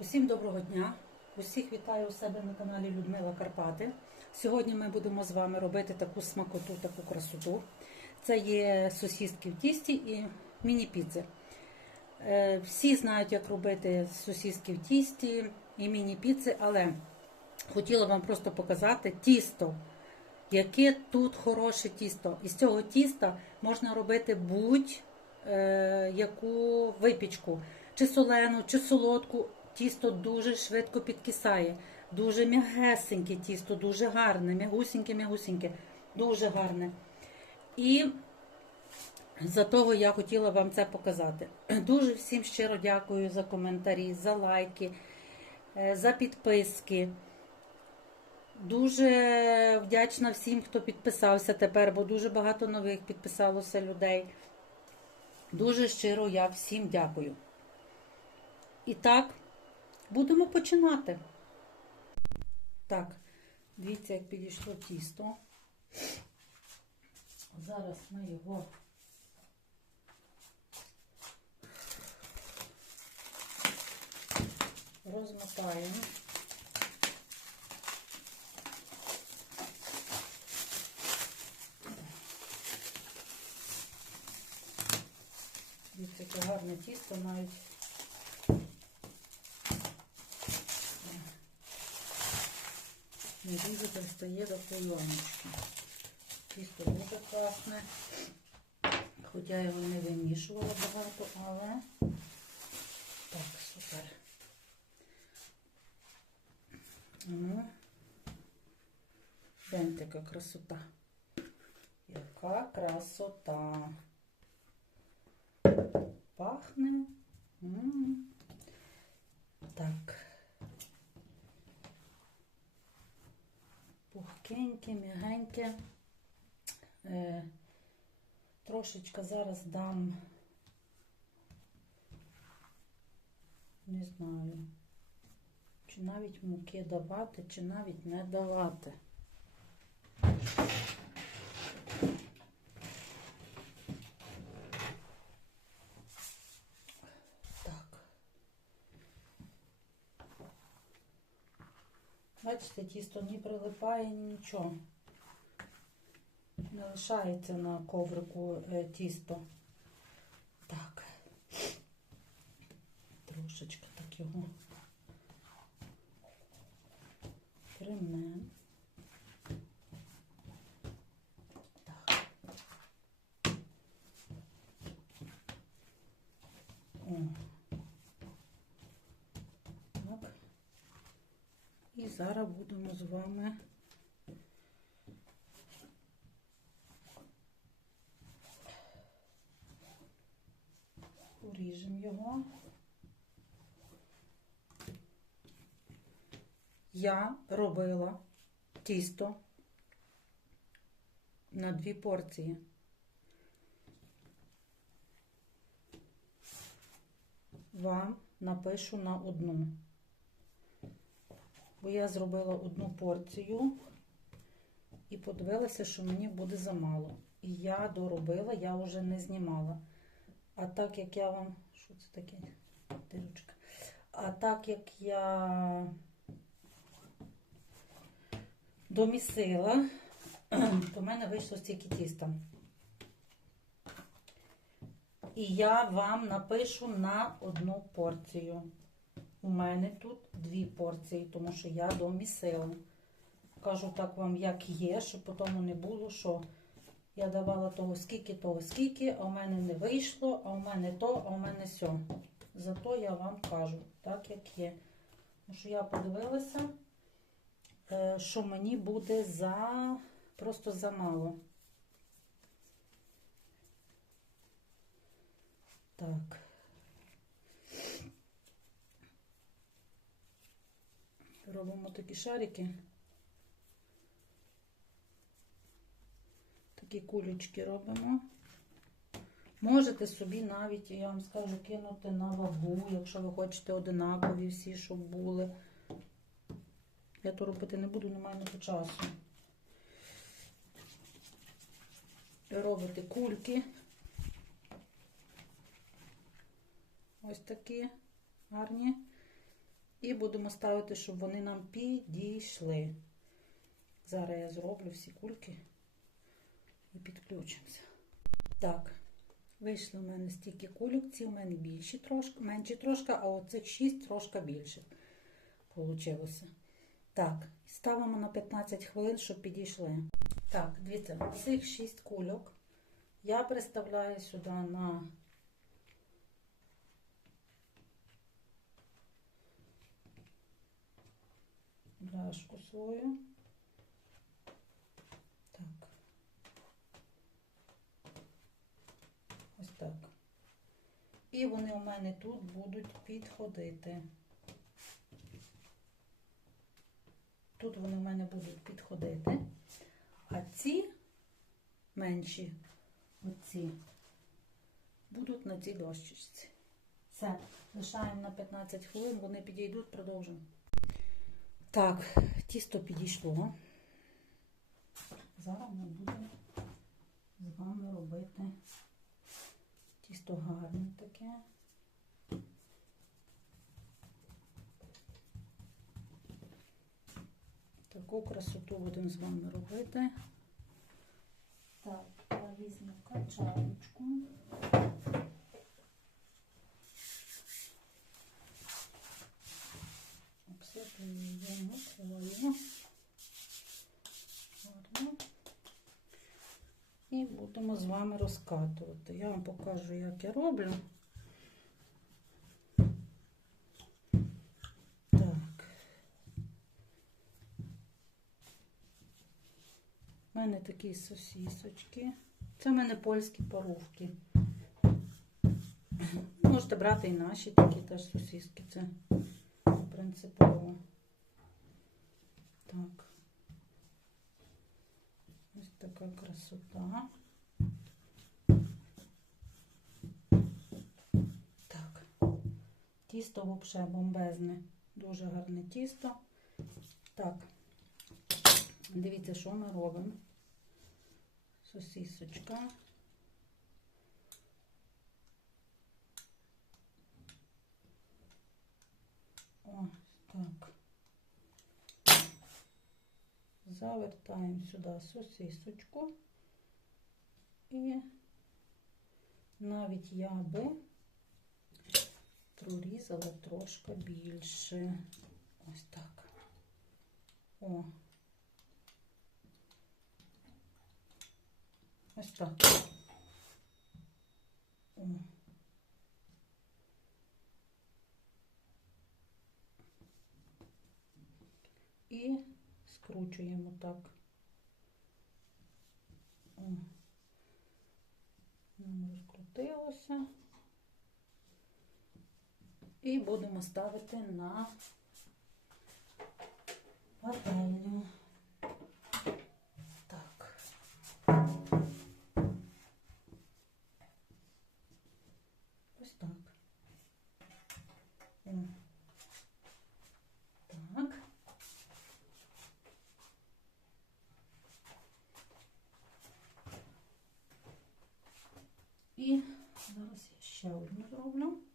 Усім доброго дня! Усіх вітаю у себе на каналі Людмила Карпати. Сьогодні ми будемо з вами робити таку смакоту, таку красоту. Це є сосиски в тісті і міні-піци. Е, Всі знають, як робити сосиски в тісті і міні-піци, але хотіла вам просто показати тісто. Яке тут хороше тісто. Із цього тіста можна робити будь-яку випічку, чи солену, чи солодку. Тісто дуже швидко підкисає. Дуже м'ягесеньке тісто, дуже гарне, м'ягусіньке, м'ягусіньке, дуже гарне. І за того я хотіла вам це показати. Дуже всім щиро дякую за коментарі, за лайки, е, за підписки. Дуже вдячна всім, хто підписався тепер, бо дуже багато нових підписалося людей. Дуже щиро я всім дякую. І так, будемо починати. Так, дивіться, як підійшло тісто. Зараз ми його розмотаємо. Дивіться, яке гарне тісто навіть. Дуже пристає до клейоночки. Тісто дуже класне. Хоча я його не вимішувала багато, але так, супер. Ну, гляньте, яка красота. Яка красота. Пахне. М. Так. Пухкеньке, м'ягеньке. Трошечка зараз дам, не знаю, чи навіть муки давати, чи навіть не давати. Так. Бачите, тісто не прилипає нічого. Не лишається на коврику е, тісто. Так. Трошечки так його примем. Так. О. Так. І зараз будемо з вами поріжемо його. Я робила тісто на дві порції. Вам напишу на одну. Бо я зробила одну порцію і подивилася, що мені буде замало. І я доробила, я вже не знімала. А так як я вам. Що це таке? Дирочка. А так як я домісила, то в мене вийшло стільки тіста. І я вам напишу на одну порцію. У мене тут дві порції, тому що я домісила. Кажу так вам, як є, щоб потім не було, що я давала того скільки, того скільки, а в мене не вийшло, а в мене то, а в мене сьо. Зато я вам кажу, так як є. Тому що я подивилася, е, що мені буде за просто замало. Так. Робимо такі шарики. Такі кулечки робимо. Можете собі навіть, я вам скажу, кинути на вагу, якщо ви хочете одинакові всі, щоб були. Я то робити не буду, немає на часу. Робите кульки. Ось такі гарні. І будемо ставити, щоб вони нам підійшли. Зараз я зроблю всі кульки і підключимося. Так, вийшли в мене стільки кульок, ці в мене більші трошки, менші трошки, а оцих 6 трошки більше получилося. Так, ставимо на 15 хвилин, щоб підійшли. Так, дивіться, цих 6 кульок я приставляю сюди на бляшку свою. Так. Ось так. І вони у мене тут будуть підходити. Тут вони у мене будуть підходити. А ці менші, оці, будуть на цій дощечці. Все, лишаємо на 15 хвилин, вони підійдуть, продовжимо. Так, тісто підійшло. Зараз ми будемо з вами робити тісто гарне таке. Таку красоту будемо з вами робити. Так, я візьму качалочку. Обсипаю її мукою. Гарно. І будемо з вами розкатувати. Я вам покажу, як я роблю. Так. У мене такі сосісочки. Це в мене польські паровки. Можете брати і наші такі теж сосиски. Це принципово. Так. Ось така красота. Тісто взагалі бомбезне. Дуже гарне тісто. Так. Дивіться, що ми робимо. Сосісочка. Ось так. Завертаємо сюди сосисочку. І навіть я би прорізала трошки більше. Ось так. О. Ось так. О. І скручуємо так. О. Нам розкрутилося. І будемо ставити на пательню. Так. Ось так. Так. І зараз я ще одну зроблю.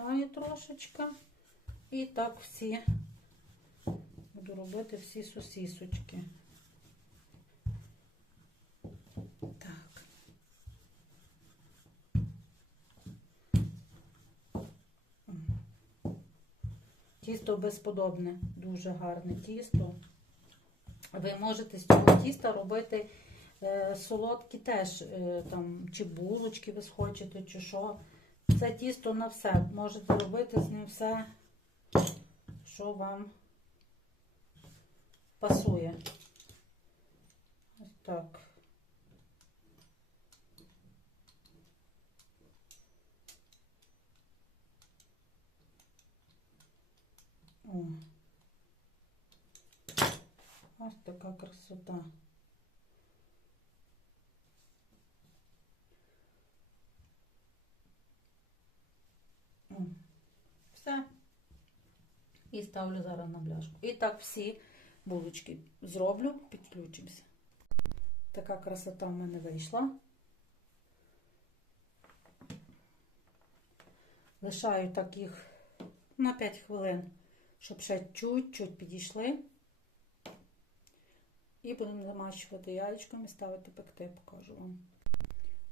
Розкатаю трошечки. І так всі буду робити всі сосісочки. Так. Тісто безподобне, дуже гарне тісто. Ви можете з цього тіста робити е, солодкі теж, е, там, чи булочки ви схочете, чи що. Це тісто на все. Можете робити з ним все, що вам пасує. Ось так. О. Ось така красота. І ставлю зараз на бляшку. І так всі булочки зроблю, підключимося. Така красота в мене вийшла. Лишаю так їх на 5 хвилин, щоб ще чуть-чуть підійшли. І будемо замащувати яєчком і ставити пекти, покажу вам.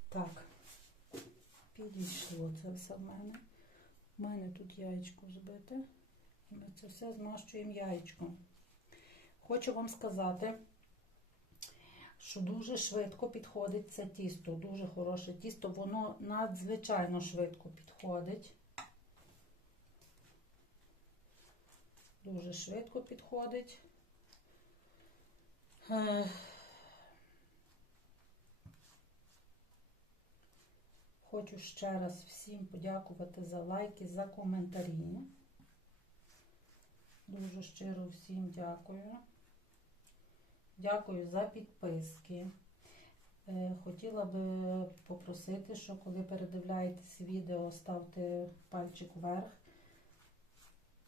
Так, підійшло це все в мене. У мене тут яєчко збите. Ми це все змащуємо яєчком. Хочу вам сказати, що дуже швидко підходить це тісто. Дуже хороше тісто, воно надзвичайно швидко підходить. Дуже швидко підходить. Хочу ще раз всім подякувати за лайки, за коментарі. Дуже щиро всім дякую. Дякую за підписки. Е, Хотіла би попросити, що коли передивляєтесь відео, ставте пальчик вверх,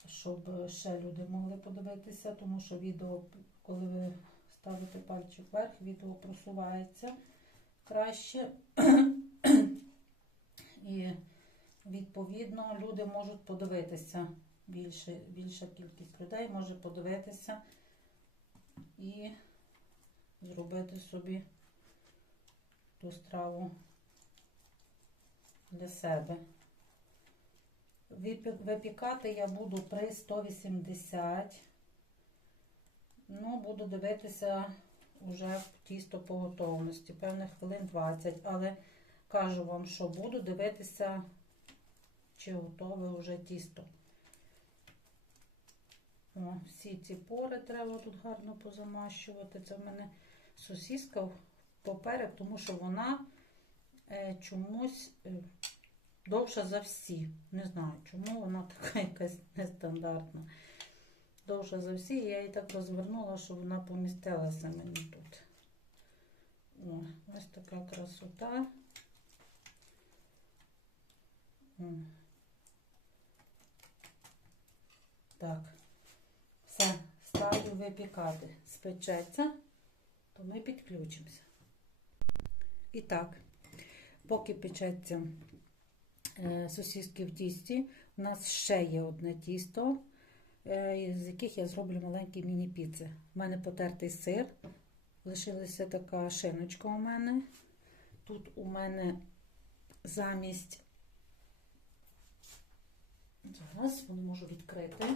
щоб ще люди могли подивитися, тому що відео, коли ви ставите пальчик вверх, відео просувається краще. І відповідно люди можуть подивитися. Більше, більша кількість людей може подивитися і зробити собі ту страву для себе. Випікати я буду при 180. Ну, буду дивитися вже тісто по готовності, певних хвилин 20, але кажу вам, що буду дивитися, чи готове вже тісто. О, всі ці пори треба тут гарно позамащувати. Це в мене сосіска поперек, тому що вона е, чомусь е, довша за всі. Не знаю, чому вона така якась нестандартна. Довша за всі, я її так розвернула, щоб вона помістилася мені тут. О, ось така красота. О. Так. Все, ставлю випікати. Спечеться, то ми підключимося. І так, поки печеться е, сосиски в тісті, у нас ще є одне тісто, е, з яких я зроблю маленькі міні-піци. У мене потертий сир, лишилася така шиночка у мене. Тут у мене замість. Зараз не можу відкрити.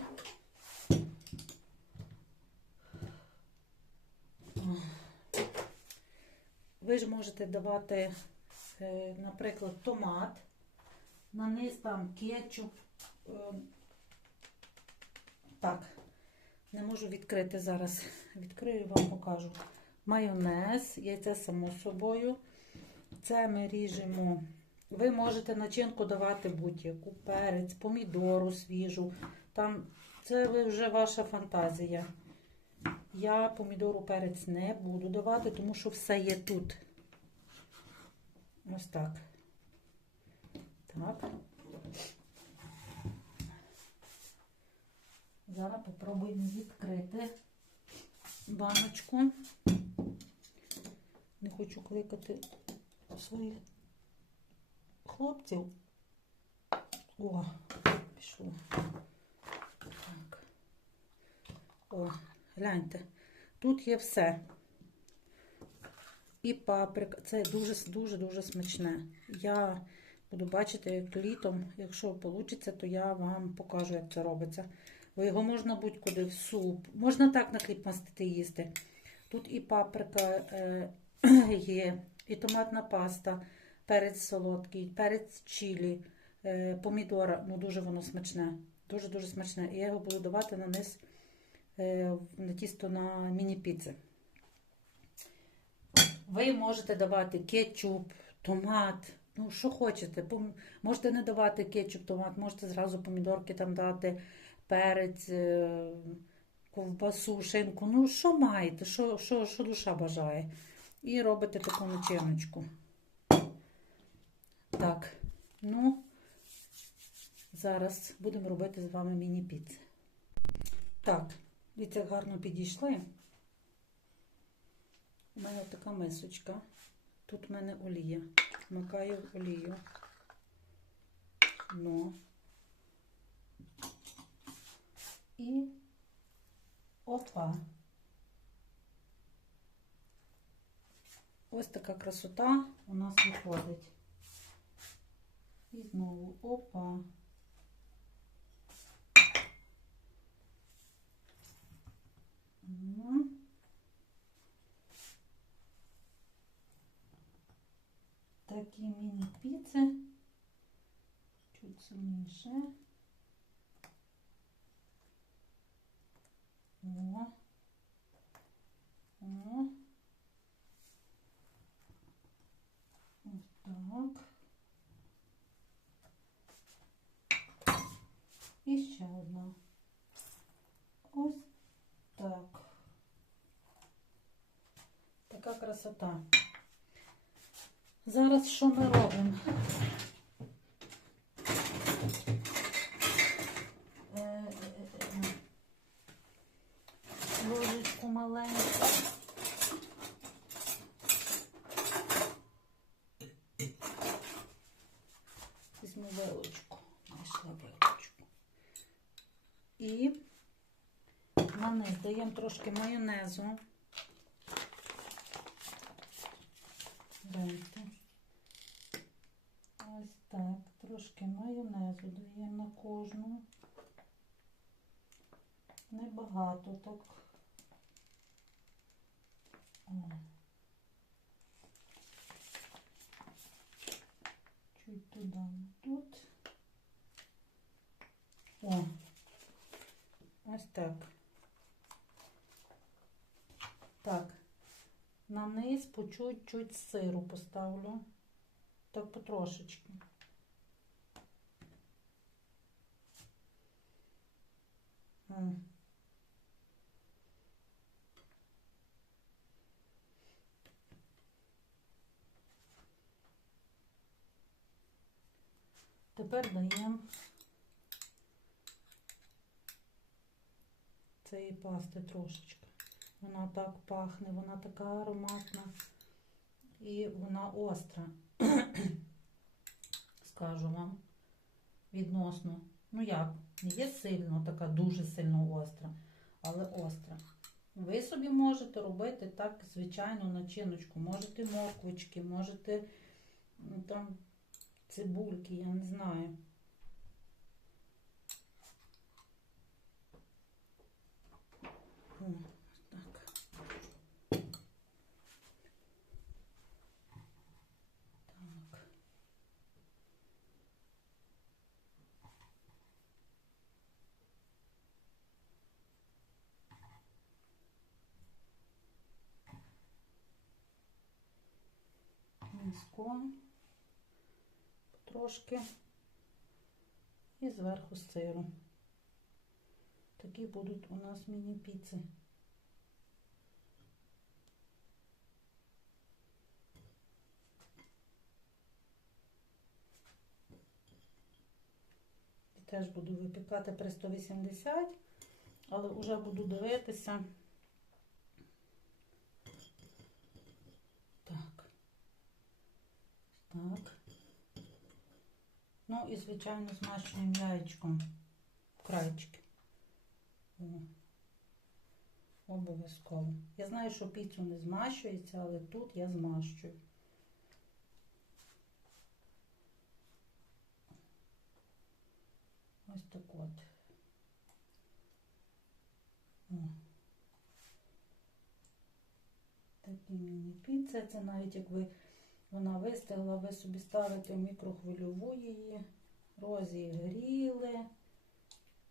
Ви ж можете давати, е, наприклад, томат, на низ там кетчуп. е, Так, не можу відкрити зараз. Відкрию і вам покажу. Майонез, яйце само собою. Це ми ріжемо. Ви можете начинку давати будь-яку, перець, помідору свіжу. Там це вже ваша фантазія. Я помідору перець не буду давати, тому що все є тут. Ось так. Так. Зараз попробуємо відкрити баночку. Не хочу кликати своїх хлопців. О, пішло. Так. О, гляньте. Тут є все. І паприка. Це дуже-дуже-дуже смачне. Я буду бачити, як літом, якщо вийде, то я вам покажу, як це робиться. Бо його можна будь-куди в суп. Можна так на хліб мастити їсти. Тут і паприка е, є, і томатна паста, перець солодкий, перець чилі, е, помідора. Ну, дуже воно смачне. Дуже-дуже смачне. І я його буду давати на низ на тісто на міні-піци. Ви можете давати кетчуп, томат, ну що хочете. Можете не давати кетчуп, томат, можете зразу помідорки там дати, перець, е, ковбасу, шинку. Ну, що маєте, що, що, що душа бажає. І робите таку начиночку. Так, ну, зараз будемо робити з вами міні-піци. Так, Дивіться, як гарно підійшли. У мене така мисочка. Тут в мене олія. Вмикаю олію. Но. І опа. Ось така красота у нас виходить. І знову опа. Такі міні-піци. Чуть сильніше. О. О. Ось так. І ще одна. Так. Така красота. Зараз що ми робимо? Е, е, е. Ложечку маленьку. Візьму вилочку. Знайшла вилочку. І на даємо трошки майонезу. Дайте. Ось так. Трошки майонезу даємо на кожну. Небагато так. О. Чуть туди, тут. О. Ось так. Так. На низ по чуть-чуть сиру поставлю. Так потрошечки. Тепер даємо цієї пасти трошечки. Вона так пахне, вона така ароматна і вона остра. Скажу вам відносно. Ну як, не є сильно, така дуже сильно остра, але остра. Ви собі можете робити так, звичайну начиночку. Можете морквочки, можете там цибульки, я не знаю. О, так. Так. Міском трошки і зверху сиру. Такі будуть у нас міні-піци. Теж буду випікати при 180, але вже буду дивитися. Так. Так. Ну і, звичайно, змащуємо яєчком крайчики. Обов'язково. Я знаю, що піцу не змащується, але тут я змащую. Ось так от. О. Такі міні-піци. Це навіть як ви вона вистигла, ви собі ставите мікрохвильову її, розігріли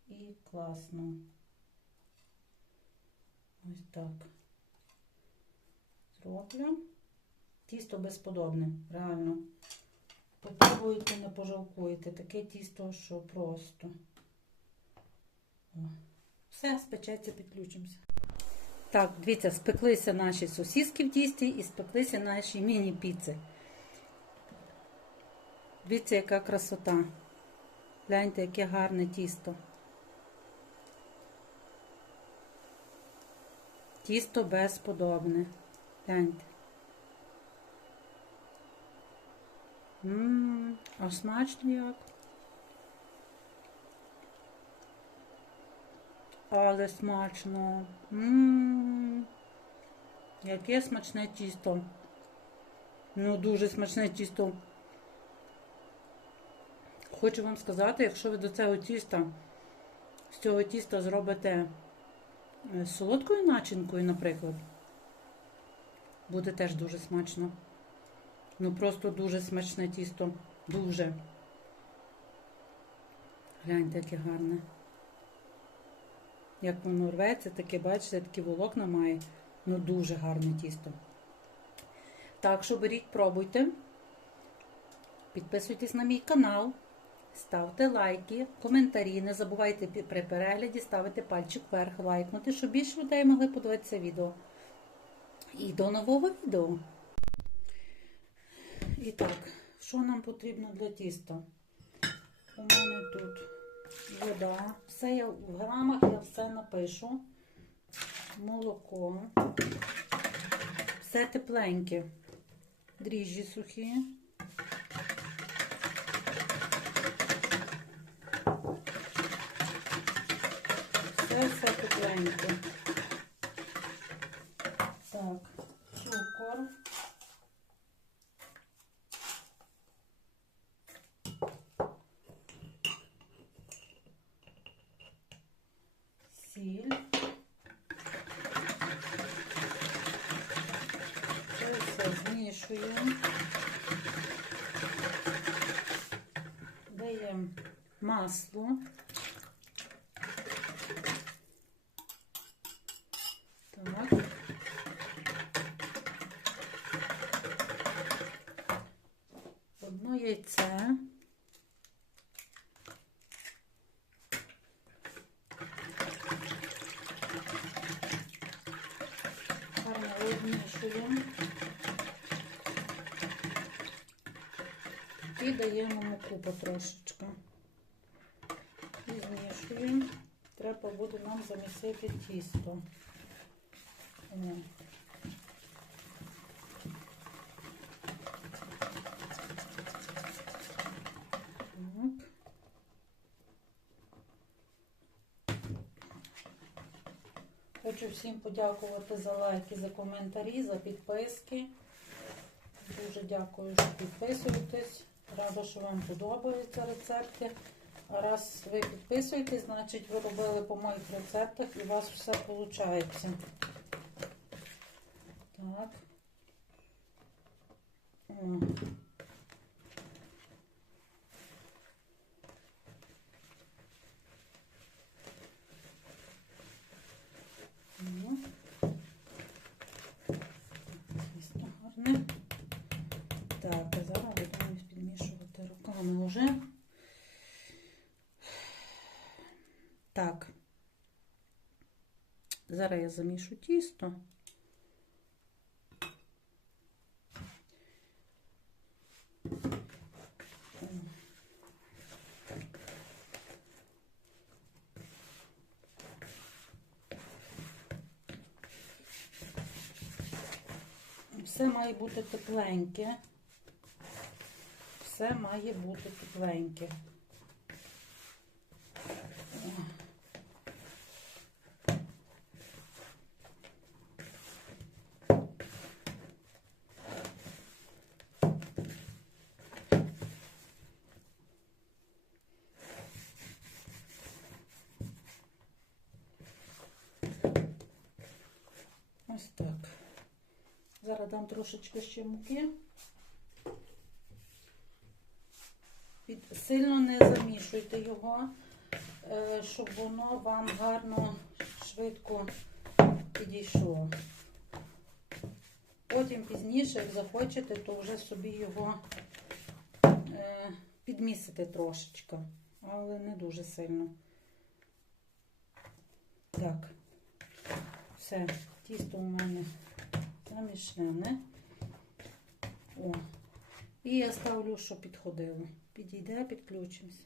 і класно. Ось так. Зроблю. Тісто безподобне, реально. Попробуйте, не пожалкуєте. Таке тісто, що просто. О. Все, спечеться, підключимося. Так, дивіться, спеклися наші сосиски в тісті і спеклися наші міні-піци. Дивіться, яка красота. Гляньте, яке гарне тісто. Тісто безподобне. Гляньте. Ммм, а смачно як. але смачно. М, Яке смачне тісто. Ну, дуже смачне тісто. Хочу вам сказати, якщо ви до цього тіста, з цього тіста зробите е, солодкою начинкою, наприклад, буде теж дуже смачно. Ну, просто дуже смачне тісто. Дуже. Гляньте, яке гарне. Як воно рветься, таке, бачите, такі волокна має. Ну, дуже гарне тісто. Так що беріть, пробуйте. Підписуйтесь на мій канал, ставте лайки, коментарі. Не забувайте при перегляді ставити пальчик вверх, лайкнути, щоб більше людей могли подивитися відео. І до нового відео. І так, що нам потрібно для тіста? У мене тут вода. Все я в грамах я все напишу. Молоко. Все тепленьке. Дріжджі сухі. все тепленьке. Так, цукор. Сіль. Це все змішуємо. Даємо масло. І даємо муку потрошечку. І змішуємо. Треба буде нам замісити тісто. Хочу всім подякувати за лайки, за коментарі, за підписки. Дуже дякую, що підписуєтесь. Рада, що вам подобаються рецепти. Раз ви підписуєтесь, значить ви робили по моїх рецептах і у вас все виходить. Так. О. Ну. Звісно, гарне. Так, а зараз будемо руками вже. Так. Зараз я замішу тісто. Все має бути тепленьке. Все має бути тепленьке. Ось так. Зараз дам трошечки ще муки. Сильно не замішуйте його, е, щоб воно вам гарно, швидко підійшло. Потім пізніше, як захочете, то вже собі його е, підмісите трошечки, але не дуже сильно. Так, все, тісто у мене замішане. О. І я ставлю, що підходило. Підійде, підключимося.